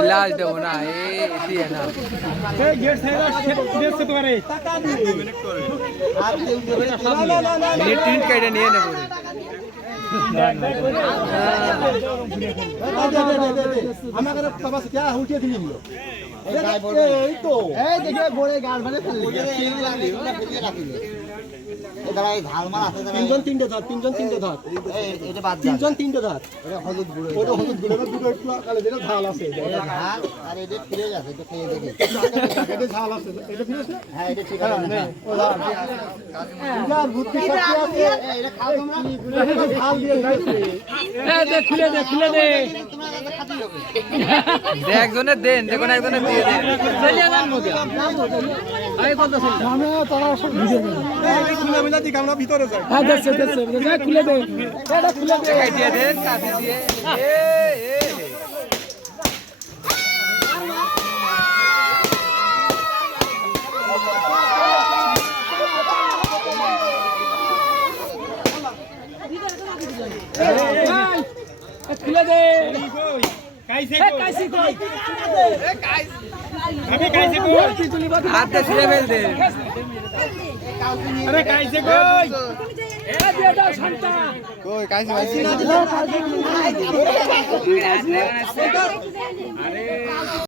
इलाज दो ना ये इसी है ना गेट से तुम्हारे मिनट तीन कैडे नहीं है ना पूरे हमारे तबस क्या उठे थी लो এই তো এই দেখে বড়ে গাল মানে এদাই ঝাল মাল আছে তিনজন তিনটে ধর এটা বাদ তিনজন তিনটে ধর এটা হলুদ গুঁড়ো ওটা হলুদ গুঁড়ো দুটো একটু কালে দিলে ঝাল আছে ঝাল আর এটা ফিরে যাবে এটা খেয়ে দেখে এটা ঝাল আছে এটা ফিরে আছে হ্যাঁ এটা ঠিক আছে না ও যার বুদ্ধি শক্তি আছে এটা খাও তোমরা ঝাল দিয়ে খাইছে এই দে খুলে দে তোমরা খাতি হবে দেখ জনে দেন দেখুন একজনে দিয়ে দেন চলে যান মধ্যে আই কত আছে আমরা তোরা সব ভিজে এই খুলে মিলা দি আমরা ভিতরে যাই হ্যাঁ দেখছে খুলে দে এটা খুলে দে কাই দিয়ে দেন কাটি দিয়ে এ খুলে দে কাইছে কই আমি কাইছে কই हाथ से सीधे भेज दे আরে কাইছে কই এ দে দাও শান্তা कोई कैसे भाई আরে